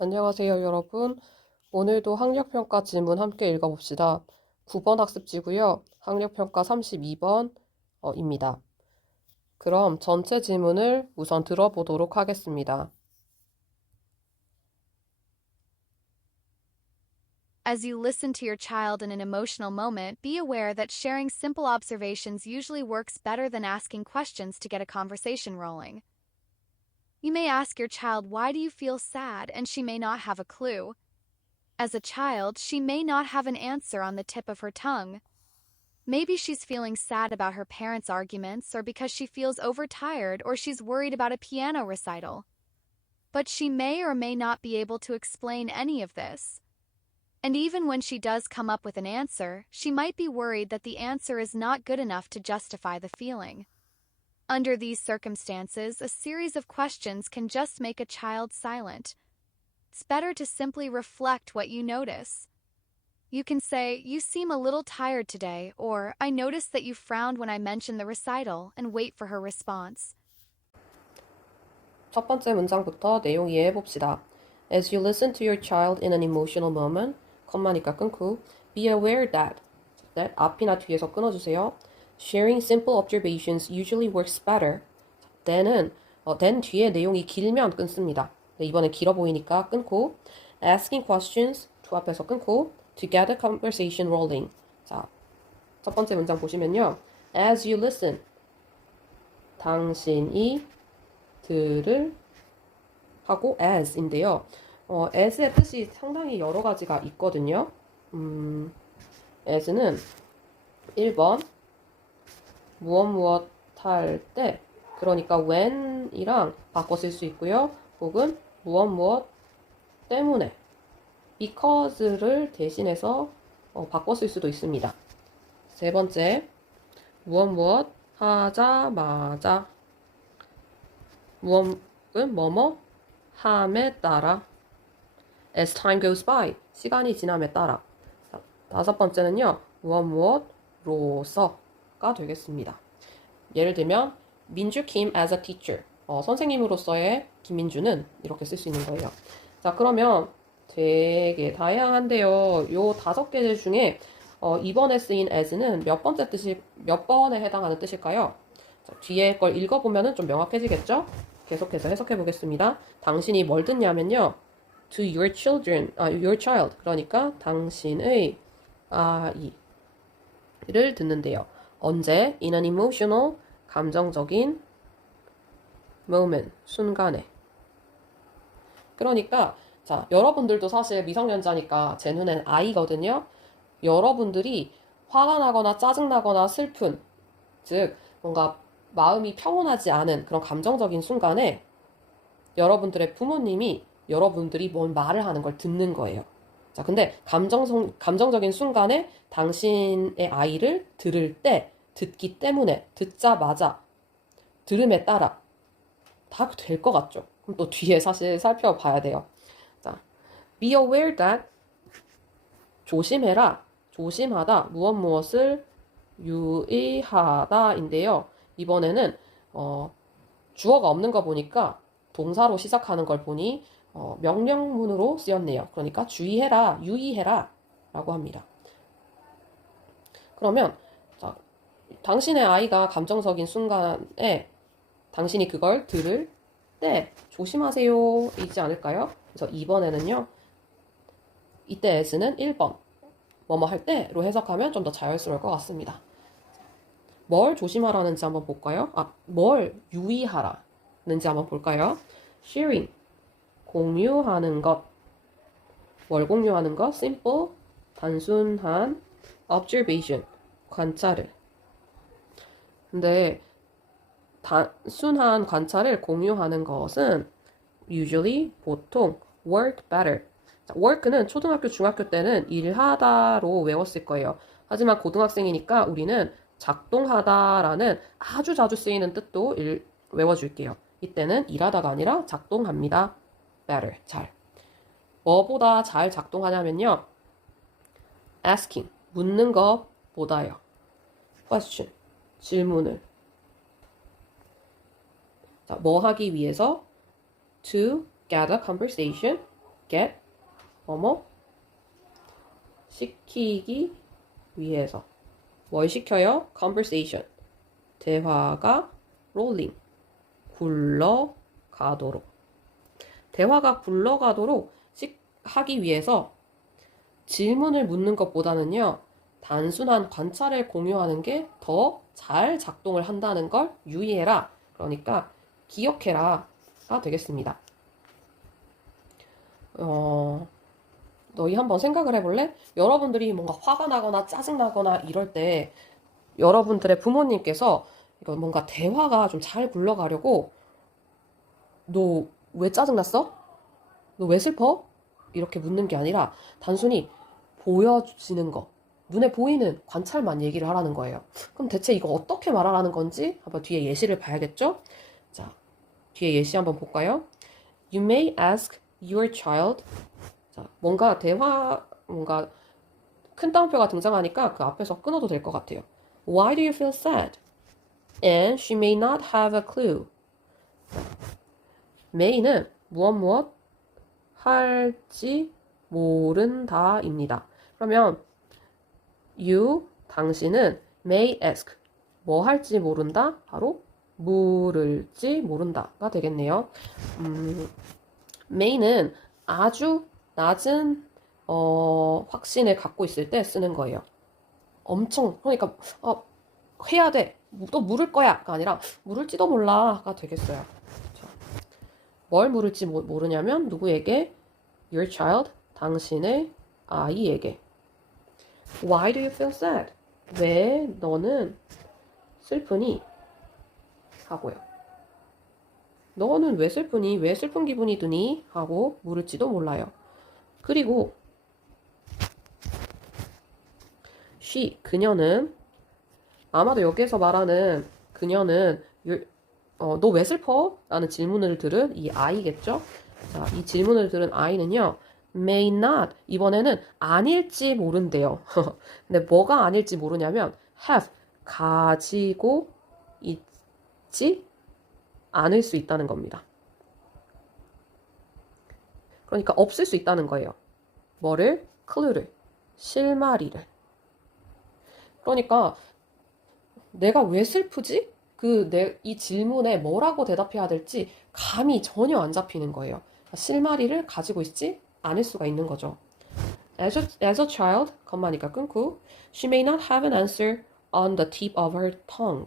안녕하세요, 여러분. 오늘도 학력평가 지문 함께 읽어봅시다. 9번 학습지고요. 학력평가 32번입니다. 그럼 전체 지문을 우선 들어보도록 하겠습니다. As you listen to your child in an emotional moment, be aware that sharing simple observations usually works better than asking questions to get a conversation rolling. You may ask your child, "Why do you feel sad?" and she may not have a clue. As a child, she may not have an answer on the tip of her tongue. Maybe she's feeling sad about her parents' arguments, or because she feels overtired, or she's worried about a piano recital. But she may or may not be able to explain any of this. And even when she does come up with an answer, she might be worried that the answer is not good enough to justify the feeling. Under these circumstances, a series of questions can just make a child silent. It's better to simply reflect what you notice. You can say, "You seem a little tired today," or "I noticed that you frowned when I mentioned the recital," and wait for her response. 첫 번째 문장부터 내용 이해해봅시다. As you listen to your child in an emotional moment, 컴마니까 끊고 be aware that 앞이나 뒤에서 끊어주세요. Sharing simple observations usually works better. then은 then 뒤에 내용이 길면 끊습니다. 네, 이번엔 길어 보이니까 끊고 asking questions to 앞에서 끊고 to get a conversation rolling. 자, 첫 번째 문장 보시면요. As you listen, 당신이 들을 하고 as인데요. as의 뜻이 상당히 여러 가지가 있거든요. as는 1번 무엇 할 때, 그러니까 when이랑 바꿔 쓸 수 있고요. 혹은 무엇 때문에 because를 대신해서 바꿔 쓸 수도 있습니다. 세 번째, 무엇 하자마자, 무엇은 뭐뭐 함에 따라, as time goes by, 시간이 지남에 따라. 자, 다섯 번째는요, 무엇로서가 되겠습니다. 예를 들면 민주 Kim as a teacher, 선생님으로서의 김민주는 이렇게 쓸 수 있는 거예요. 자, 그러면 되게 다양한데요. 요 다섯 개 중에 이번에 쓰인 as는 몇 번째 뜻이 몇 번에 해당하는 뜻일까요? 자, 뒤에 걸 읽어보면 좀 명확해지겠죠? 계속해서 해석해 보겠습니다. 당신이 뭘 듣냐면요, to your children, your child, 그러니까 당신의 아이를 듣는데요. 언제? in an emotional, 감정적인 moment, 순간에. 그러니까 자, 여러분들도 사실 미성년자니까 제 눈엔 아이거든요. 여러분들이 화가 나거나 짜증나거나 슬픈, 즉 뭔가 마음이 평온하지 않은 그런 감정적인 순간에 여러분들의 부모님이 여러분들이 뭔 말을 하는 걸 듣는 거예요. 자, 근데 감정적인 순간에 당신의 아이를 들을 때, 듣기 때문에, 듣자마자, 들음에 따라 다 될 것 같죠? 그럼 또 뒤에 사실 살펴봐야 돼요. 자, be aware that, 조심해라, 조심하다, 무엇을 유의하다인데요. 이번에는 주어가 없는 거 보니까 동사로 시작하는 걸 보니 명령문으로 쓰였네요. 그러니까 주의해라, 유의해라 라고 합니다. 그러면 자, 당신의 아이가 감정적인 순간에 당신이 그걸 들을 때 조심하세요 이지 않을까요? 그래서 이번에는요, 이때 s는 1번 뭐뭐 할 때로 해석하면 좀 더 자연스러울 것 같습니다. 뭘 조심하라는지 한번 볼까요? 뭘 유의하라는지 한번 볼까요? sharing, 공유하는 것. 뭘 공유하는 것? simple, 단순한, observation, 관찰을. 근데 단순한 관찰을 공유하는 것은 usually, 보통, work better. 자, work는 초등학교, 중학교 때는 일하다로 외웠을 거예요. 하지만 고등학생이니까 우리는 작동하다라는 아주 자주 쓰이는 뜻도 외워줄게요. 이때는 일하다가 아니라 작동합니다. better, 잘. 뭐보다 잘 작동하냐면요, asking, 묻는 것보다요. question, 질문을. 자, 뭐 하기 위해서? to get a conversation get 뭐뭐 시키기 위해서 뭘 시켜요? conversation 대화가 rolling 굴러가도록 대화가 굴러가도록 하기 위해서 질문을 묻는 것보다는요 단순한 관찰을 공유하는 게 더 잘 작동을 한다는 걸 유의해라. 그러니까 기억해라가 되겠습니다. 너희 한번 생각을 해볼래? 여러분들이 뭔가 화가 나거나 짜증나거나 이럴 때 여러분들의 부모님께서 이거 뭔가 대화가 좀 잘 굴러가려고 너 왜 짜증났어? 너 왜 슬퍼? 이렇게 묻는 게 아니라 단순히 보여지는 거 눈에 보이는 관찰만 얘기를 하라는 거예요. 그럼 대체 이거 어떻게 말하라는 건지 한번 뒤에 예시를 봐야겠죠? 자, 뒤에 예시 한번 볼까요? You may ask your child. 자, 뭔가 큰 따옴표가 등장하니까 그 앞에서 끊어도 될 것 같아요. Why do you feel sad? And she may not have a clue. may는 무엇 할지 모른다입니다. 그러면 당신은 may ask 뭐 할지 모른다 바로 물을지 모른다가 되겠네요. may는 아주 낮은 확신을 갖고 있을 때 쓰는 거예요. 엄청 그러니까 해야 돼. 또 물을 거야가 아니라 물을지도 몰라가 되겠어요. 자, 뭘 물을지 모르냐면 누구에게? Your child, 당신의 아이에게. Why do you feel sad? 왜 너는 슬프니? 하고요. 너는 왜 슬프니? 왜 슬픈 기분이 드니? 하고 물을지도 몰라요. 그리고 그녀는 아마도 여기에서 말하는 그녀는 너 왜 슬퍼? 라는 질문을 들은 이 아이겠죠? 자, 이 질문을 들은 아이는요. may not 이번에는 아닐지 모른대요. 근데 뭐가 아닐지 모르냐면 have 가지고 있지 않을 수 있다는 겁니다. 그러니까 없을 수 있다는 거예요. 뭐를? clue를 실마리를. 그러니까 내가 왜 슬프지? 이 질문에 뭐라고 대답해야 될지 감이 전혀 안 잡히는 거예요. 실마리를 가지고 있지 않을 수가 있는 거죠. As a child, 컴마니까 끊고 she may not have an answer on the tip of her tongue.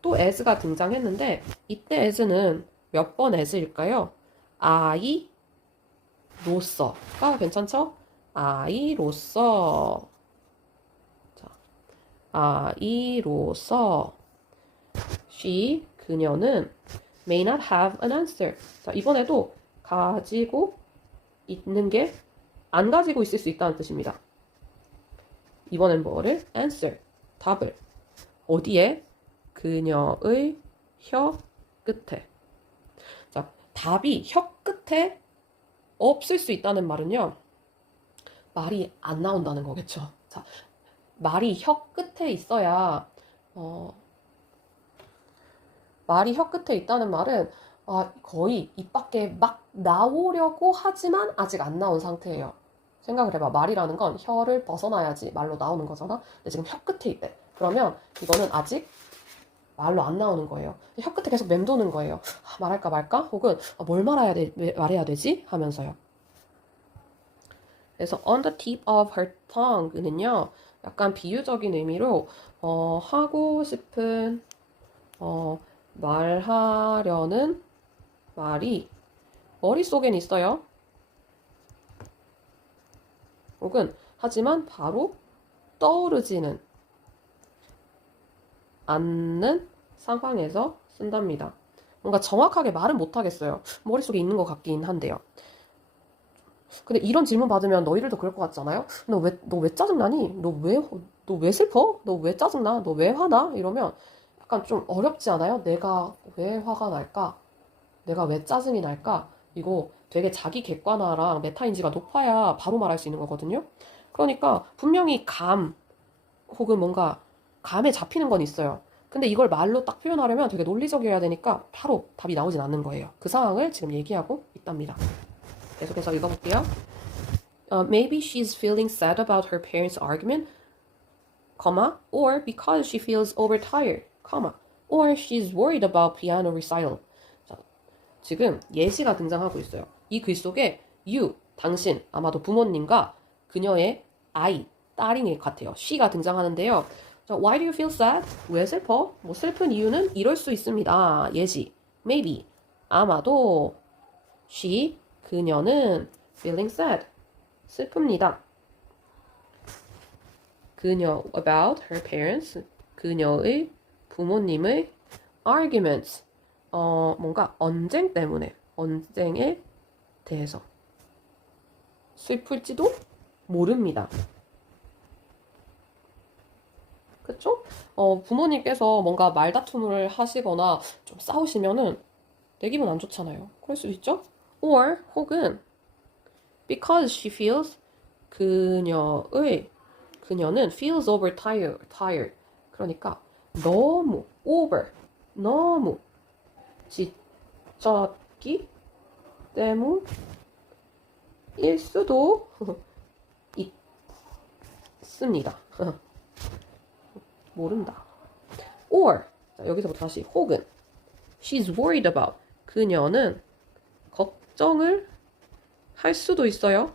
또 as가 등장했는데 이때 as는 몇 번 as일까요? 아이로서가 괜찮죠? 아이로서 자, 아이로서 그녀는 may not have an answer. 자, 이번에도 가지고 있는 게 안 가지고 있을 수 있다는 뜻입니다. 이번엔 뭐를? answer, 답을. 어디에? 그녀의 혀 끝에. 자, 답이 혀 끝에 없을 수 있다는 말은요. 말이 안 나온다는 거겠죠. 자, 말이 혀 끝에 있어야 말이 혀 끝에 있다는 말은 거의 입 밖에 막 나오려고 하지만 아직 안 나온 상태예요. 생각을 해봐. 말이라는 건 혀를 벗어나야지 말로 나오는 거잖아. 근데 지금 혀 끝에 있대. 그러면 이거는 아직 말로 안 나오는 거예요. 혀 끝에 계속 맴도는 거예요. 말할까 말까? 혹은 뭘 말해야 되지? 하면서요. 그래서 on the tip of her tongue는요. 약간 비유적인 의미로 하고 싶은 말하려는 말이 머릿속엔 있어요. 혹은 하지만 바로 떠오르지는 않는 상황에서 쓴답니다. 뭔가 정확하게 말은 못하겠어요. 머릿속에 있는 것 같긴 한데요. 근데 이런 질문 받으면 너희들도 그럴 것 같잖아요? 너 왜 짜증나니? 너 왜 슬퍼? 너 왜 짜증나? 너 왜 화나? 이러면 약간 좀 어렵지 않아요? 내가 왜 화가 날까? 내가 왜 짜증이 날까? 이거 되게 자기 객관화랑 메타인지가 높아야 바로 말할 수 있는 거거든요. 그러니까 분명히 감 혹은 뭔가 감에 잡히는 건 있어요. 근데 이걸 말로 딱 표현하려면 되게 논리적이어야 되니까 바로 답이 나오진 않는 거예요. 그 상황을 지금 얘기하고 있답니다. 계속해서 읽어볼게요. Maybe she's feeling sad about her parents' argument, comma, or because she feels overtired, comma, or she's worried about piano recital. 자, 지금 예시가 등장하고 있어요. 이 글 속에 you, 당신, 아마도 부모님과 그녀의 아이, 딸인 것 같아요. she가 등장하는데요. 자, why do you feel sad? 왜 슬퍼? 뭐 슬픈 이유는 이럴 수 있습니다. 예시, maybe, 아마도 she, 그녀는 feeling sad, 슬픕니다. 그녀 about her parents, 그녀의 부모님의 arguments, 뭔가 언쟁 때문에, 언쟁에 대해서 슬플지도 모릅니다. 그쵸? 부모님께서 뭔가 말다툼을 하시거나 좀 싸우시면은 내 기분 안 좋잖아요. 그럴 수도 있죠? or 혹은 because she feels 그녀는 feels overtired. 그러니까 너무 너무 지쳤기 때문일 수도 있습니다. 모른다. or 자, 여기서부터 다시 혹은 she's worried about 그녀는 걱정을 할 수도 있어요.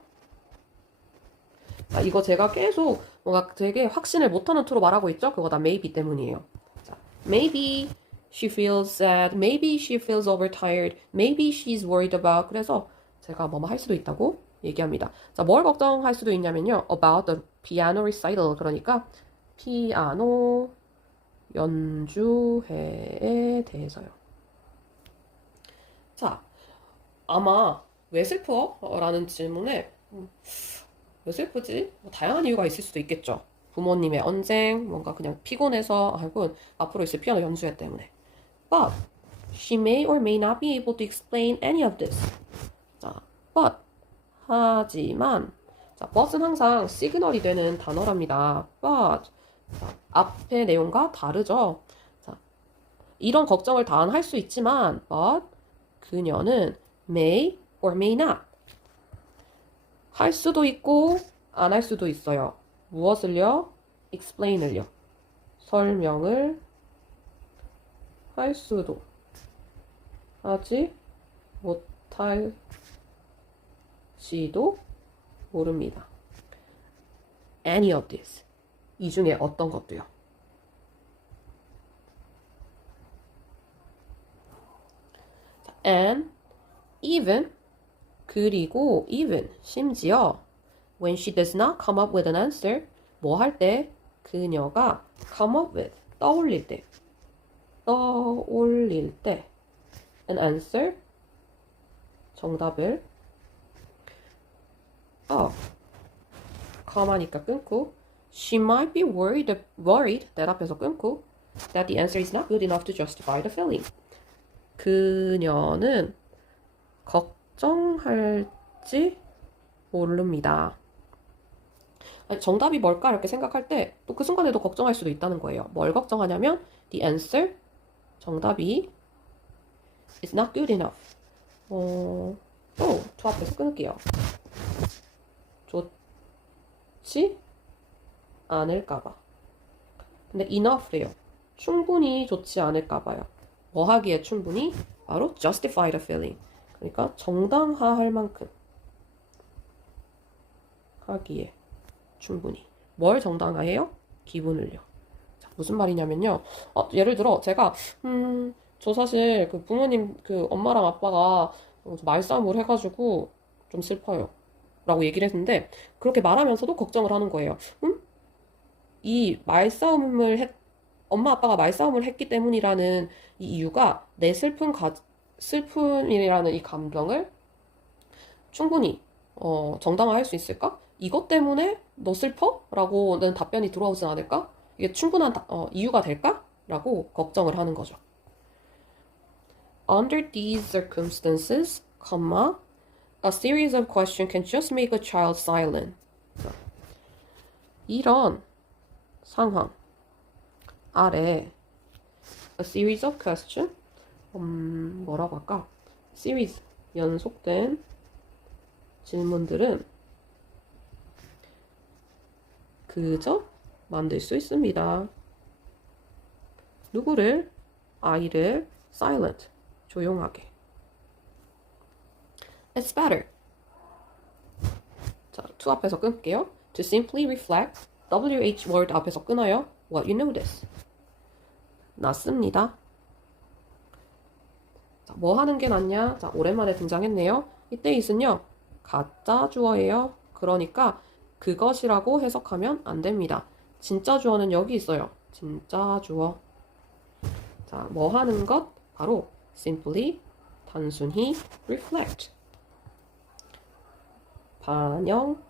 자, 이거 제가 계속 뭔가 되게 확신을 못하는 투로 말하고 있죠? 그거 다 maybe 때문이에요. 자, maybe she feels sad, maybe she feels overtired, maybe she's worried about. 그래서 제가 뭐뭐 할 수도 있다고 얘기합니다. 자, 뭘 걱정할 수도 있냐면요. about the piano recital. 그러니까 피아노 연주회에 대해서요. 자, 아마 왜 슬퍼? 라는 질문에 왜 슬프지? 뭐 다양한 이유가 있을 수도 있겠죠. 부모님의 언쟁, 뭔가 그냥 피곤해서, 혹은 앞으로 있을 피아노 연주회 때문에. But she may or may not be able to explain any of this. 자, but 하지만 자, but은 항상 시그널이 되는 단어랍니다. But 자, 앞의 내용과 다르죠. 자, 이런 걱정을 다 할 수 있지만 but 그녀는 may or may not 할 수도 있고 안 할 수도 있어요. 무엇을요? explain을요. 설명을 할 수도 하지 못할지도 모릅니다. Any of this. 이 중에 어떤 것도요. And even 그리고 even 심지어 when she does not come up with an answer 뭐 할 때 그녀가 come up with 떠올릴 때 an answer 정답을 come하니까 끊고 she might be worried 대답해서 끊고 that the answer is not good enough to justify the feeling 그녀는 걱정할지 모릅니다. 아니, 정답이 뭘까 이렇게 생각할 때 또 그 순간에도 걱정할 수도 있다는 거예요. 뭘 걱정하냐면 the answer 정답이 is not good enough. to 앞에서 끊을게요. 좋지 않을까봐. 근데 enough래요. 충분히 좋지 않을까봐요. 뭐 하기에 충분히? 바로 justify the feeling. 그러니까 정당화할 만큼 하기에 충분히. 뭘 정당화해요? 기분을요. 자, 무슨 말이냐면요. 예를 들어 제가 저 사실 그 부모님 그 엄마랑 아빠가 말싸움을 해가지고 좀 슬퍼요. 라고 얘기를 했는데 그렇게 말하면서도 걱정을 하는 거예요. 이 엄마 아빠가 말싸움을 했기 때문이라는 이 이유가 내 슬픔이라는 이 감정을 충분히 정당화할 수 있을까? 이것 때문에 너 슬퍼? 라고는 답변이 들어오진 않을까? 이게 충분한 이유가 될까? 라고 걱정을 하는 거죠. Under these circumstances, a series of questions can just make a child silent. 이런 상황 아래 a series of questions 뭐라고 할까? series 연속된 질문들은 그저 만들 수 있습니다. 누구를? 아이를 silent, 조용하게. It's better. 자, to 앞에서 끊을게요. To simply reflect, WH word 앞에서 끊어요. What you notice. 낫습니다. 자, 뭐 하는 게 낫냐? 자, 오랜만에 등장했네요. 이때 is은요, 가짜 주어예요. 그러니까 그것이라고 해석하면 안 됩니다. 진짜 주어는 여기 있어요. 진짜 주어. 자, 뭐 하는 것? 바로 simply, 단순히 reflect. 반영하는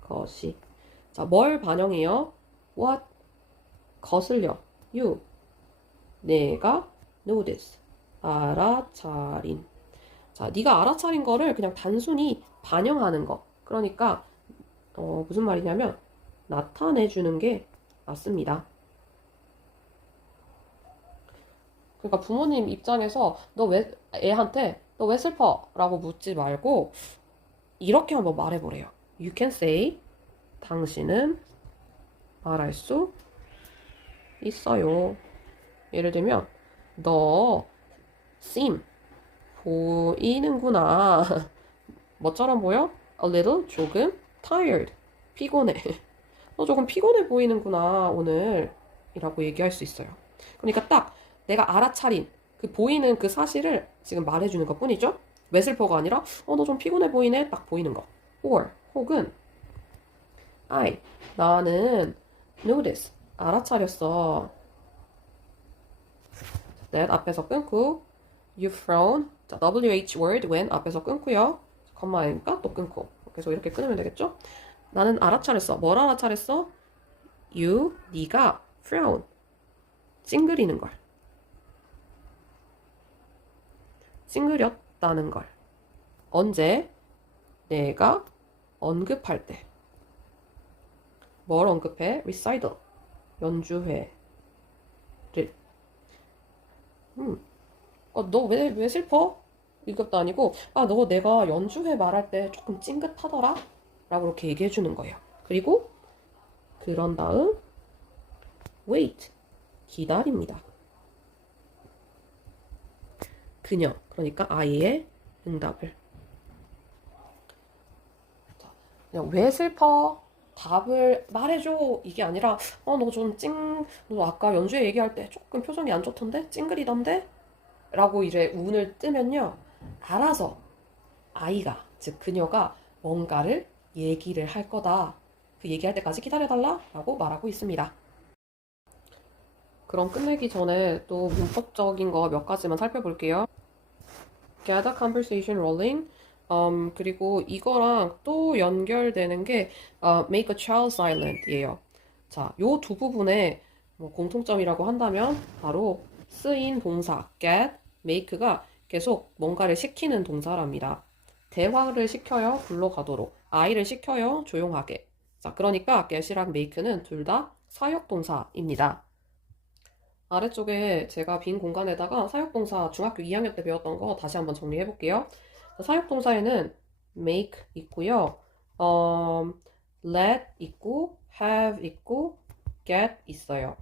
것이. 자, 뭘 반영해요? What? 것을요. You. 내가 notice. 알아차린. 자, 네가 알아차린 거를 그냥 단순히 반영하는 거. 그러니까 무슨 말이냐면 나타내주는 게 맞습니다. 그러니까 부모님 입장에서 너 왜 애한테 너 왜 슬퍼? 라고 묻지 말고 이렇게 한번 말해보래요. You can say 당신은 말할 수 있어요. 예를 들면 너 seem 보이는구나. 뭐처럼 보여? A little 조금 tired 피곤해. 너 조금 피곤해 보이는구나 오늘 이라고 얘기할 수 있어요. 그러니까 딱 내가 알아차린 그 보이는 그 사실을 지금 말해주는 것 뿐이죠. 왜 슬퍼가 아니라 너 좀 피곤해 보이네 딱 보이는 거. or 혹은 나는 notice 알아차렸어. that 앞에서 끊고 you've thrown 자, WH word when 앞에서 끊고요. 컴마니까 또 끊고 계속 이렇게 끊으면 되겠죠? 나는 알아차렸어. 뭘 알아차렸어? you 네가 frown 찡그리는 걸 찡그렸다는 걸 언제? 내가 언급할 때 뭘 언급해? recital 연주회를 너 왜 슬퍼? 이것도 아니고 너 내가 연주회 말할 때 조금 찡긋하더라? 라고 이렇게 얘기해 주는 거예요. 그리고 그런 다음 wait 기다립니다. 그녀 그러니까 아이의 응답을 그냥 왜 슬퍼? 답을 말해줘 이게 아니라 너 아까 연주회 얘기할 때 조금 표정이 안 좋던데? 찡그리던데? 라고 이제 운을 뜨면요 알아서 아이가 즉 그녀가 뭔가를 얘기를 할 거다 그 얘기할 때까지 기다려달라 라고 말하고 있습니다. 그럼 끝내기 전에 또 문법적인 거 몇 가지만 살펴볼게요. Get a conversation rolling 그리고 이거랑 또 연결되는 게 make a child silent 예요. 자, 요 두 부분에 뭐 공통점이라고 한다면 바로 쓰인 동사 get, make가 계속 뭔가를 시키는 동사랍니다. 대화를 시켜요, 불러가도록. 아이를 시켜요, 조용하게. 자, 그러니까 get이랑 make는 둘 다 사역동사입니다. 아래쪽에 제가 빈 공간에다가 사역동사 중학교 2학년 때 배웠던 거 다시 한번 정리해 볼게요. 사역동사에는 make 있고요. let 있고 have 있고 get 있어요.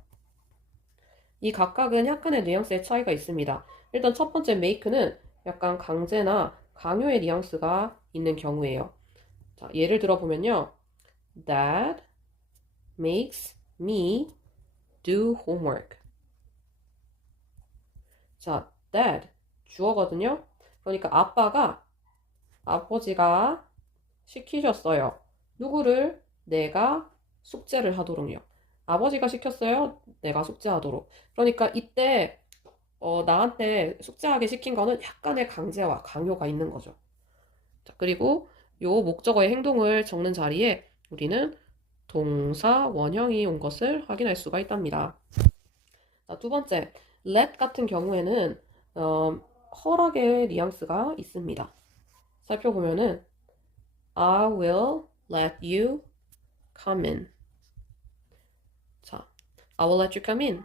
이 각각은 약간의 뉘앙스의 차이가 있습니다. 일단 첫 번째 make는 약간 강제나 강요의 뉘앙스가 있는 경우예요. 자, 예를 들어보면요. Dad makes me do homework. 자, dad 주어거든요. 그러니까 아버지가 시키셨어요. 누구를? 내가 숙제를 하도록요. 아버지가 시켰어요. 내가 숙제하도록. 그러니까 이때 나한테 숙제하게 시킨 거는 약간의 강제와 강요가 있는 거죠. 자, 그리고 요 목적어의 행동을 적는 자리에 우리는 동사 원형이 온 것을 확인할 수가 있답니다. 자, 두 번째, let 같은 경우에는 허락의 뉘앙스가 있습니다. 살펴보면은 I will let you come in. 자, I will let you come in.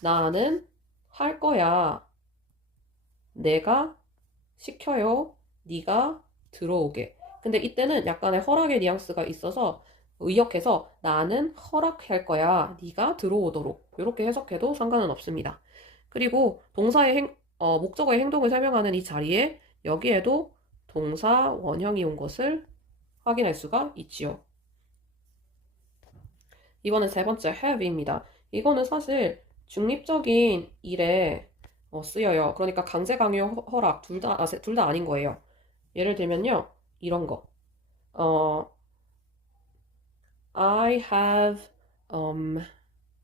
나는 할 거야. 내가 시켜요. 네가 들어오게. 근데 이때는 약간의 허락의 뉘앙스가 있어서 의역해서 나는 허락할 거야. 네가 들어오도록. 이렇게 해석해도 상관은 없습니다. 그리고 목적어의 행동을 설명하는 이 자리에 여기에도 동사 원형이 온 것을 확인할 수가 있지요. 이거는 세 번째 have입니다. 이거는 사실 중립적인 일에 쓰여요. 그러니까 강제, 강요, 허락 둘 다 아닌 거예요. 예를 들면요. 이런 거. I have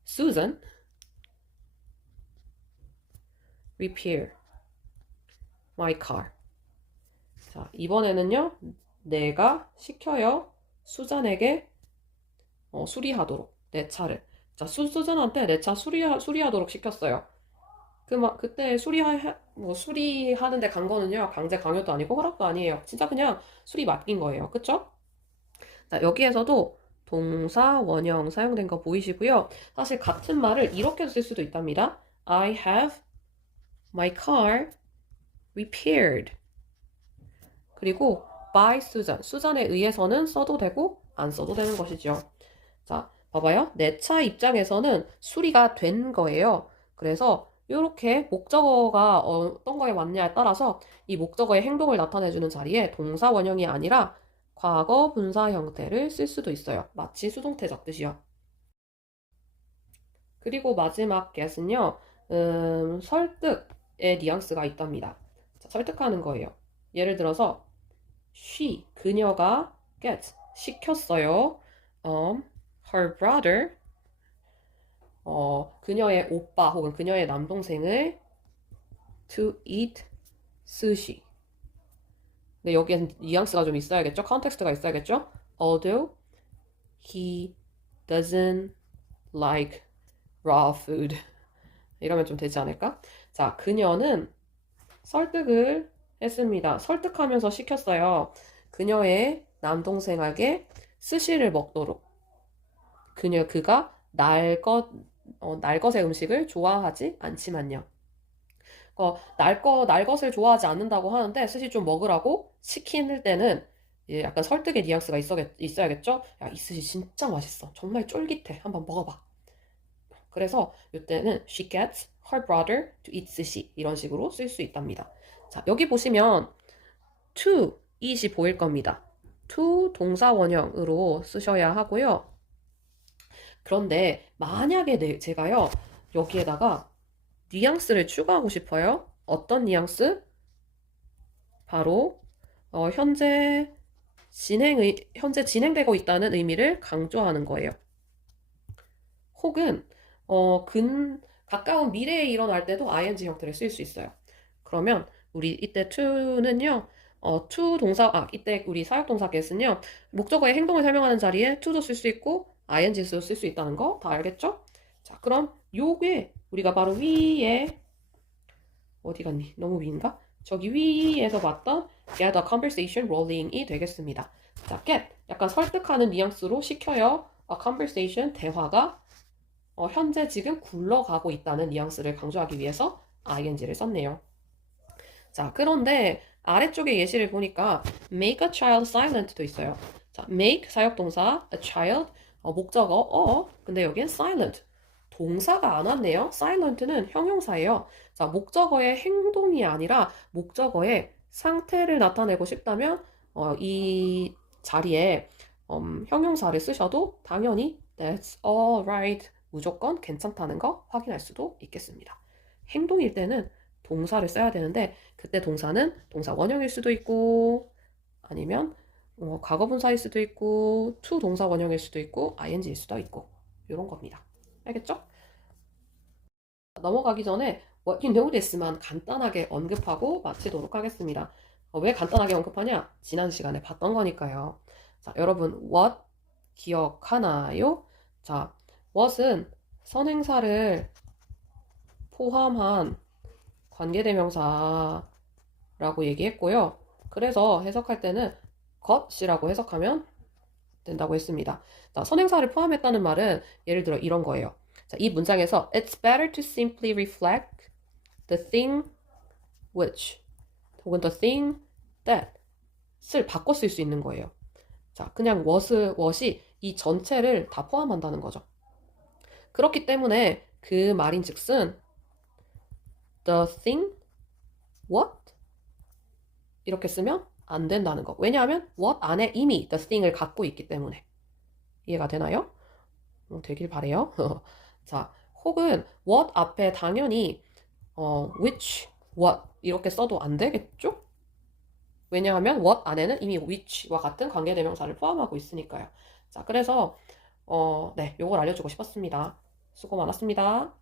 Susan repair my car. 자, 이번에는요. 내가 시켜요. 수잔에게 수리하도록 내 차를. 자, 수잔한테 내 차 수리하도록 시켰어요. 그때 수리하는데 간 거는요, 강제 강요도 아니고 허락도 아니에요. 진짜 그냥 수리 맡긴 거예요. 그쵸? 자, 여기에서도 동사 원형 사용된 거 보이시고요. 사실 같은 말을 이렇게도 쓸 수도 있답니다. I have my car repaired. 그리고 by Susan. 수잔에 의해서는 써도 되고 안 써도 되는 것이죠. 자, 봐봐요. 내 차 입장에서는 수리가 된 거예요. 그래서 이렇게 목적어가 어떤 거에 왔냐에 따라서 이 목적어의 행동을 나타내주는 자리에 동사 원형이 아니라 과거 분사 형태를 쓸 수도 있어요. 마치 수동태 잡듯이요. 그리고 마지막 get은요. 설득의 뉘앙스가 있답니다. 자, 설득하는 거예요. 예를 들어서 she, 그녀가 get, 시켰어요. her brother, 그녀의 오빠 혹은 그녀의 남동생을 to eat sushi. 근데 여기엔 뉘앙스가 좀 있어야겠죠? 컨텍스트가 있어야겠죠? Although he doesn't like raw food. 이러면 좀 되지 않을까? 자, 그녀는 설득을 했습니다. 설득하면서 시켰어요. 그녀의 남동생에게 스시를 먹도록. 그가 날 것의 음식을 좋아하지 않지만요. 날 것을 좋아하지 않는다고 하는데 스시 좀 먹으라고 시킬 때는 약간 설득의 뉘앙스가 있어야겠죠? 야, 이 스시 진짜 맛있어. 정말 쫄깃해. 한번 먹어봐. 그래서 이때는 she gets her brother to eat sushi 이런 식으로 쓸 수 있답니다. 자, 여기 보시면 to, it이 보일 겁니다. to 동사 원형으로 쓰셔야 하고요. 그런데 만약에 제가요 여기에다가 뉘앙스를 추가하고 싶어요. 어떤 뉘앙스? 바로 현재 진행되고 있다는 의미를 강조하는 거예요. 혹은 가까운 미래에 일어날 때도 ing 형태를 쓸 수 있어요. 그러면 우리 이때 to는요. to 동사 이때 우리 사역동사 get은요. 목적어의 행동을 설명하는 자리에 to도 쓸 수 있고 ing도 쓸 수 있다는 거 다 알겠죠? 자, 그럼 요게 우리가 바로 위에 어디 갔니? 너무 위인가? 저기 위에서 봤던 get a conversation rolling이 되겠습니다. 자, get 약간 설득하는 뉘앙스로 시켜요. a conversation 대화가 현재 지금 굴러가고 있다는 뉘앙스를 강조하기 위해서 ing를 썼네요. 자, 그런데 아래쪽에 예시를 보니까 make a child silent도 있어요. 자, make 사역동사, a child 목적어 근데 여기엔 silent 동사가 안 왔네요. silent는 형용사예요. 자, 목적어의 행동이 아니라 목적어의 상태를 나타내고 싶다면 이 자리에 형용사를 쓰셔도 당연히 that's alright 무조건 괜찮다는 거 확인할 수도 있겠습니다. 행동일 때는 동사를 써야 되는데 그때 동사는 동사 원형일 수도 있고 아니면 과거분사일 수도 있고 to 동사 원형일 수도 있고 ing일 수도 있고 이런 겁니다. 알겠죠? 넘어가기 전에 what you notice만 간단하게 언급하고 마치도록 하겠습니다. 왜 간단하게 언급하냐? 지난 시간에 봤던 거니까요. 자, 여러분 what 기억하나요? 자, what은 선행사를 포함한 관계대명사라고 얘기했고요. 그래서 해석할 때는 것이라고 해석하면 된다고 했습니다. 자, 선행사를 포함했다는 말은 예를 들어 이런 거예요. 자, 이 문장에서 It's better to simply reflect the thing which 혹은 the thing that what을 바꿔 쓸 수 있는 거예요. 자, 그냥 what이 이 전체를 다 포함한다는 거죠. 그렇기 때문에 그 말인즉슨 the thing, what 이렇게 쓰면 안 된다는 거. 왜냐하면 what 안에 이미 the thing을 갖고 있기 때문에. 이해가 되나요? 되길 바래요. 자, 혹은 what 앞에 당연히 which, what 이렇게 써도 안 되겠죠? 왜냐하면 what 안에는 이미 which와 같은 관계대명사를 포함하고 있으니까요. 자, 그래서 네, 요걸 알려주고 싶었습니다. 수고 많았습니다.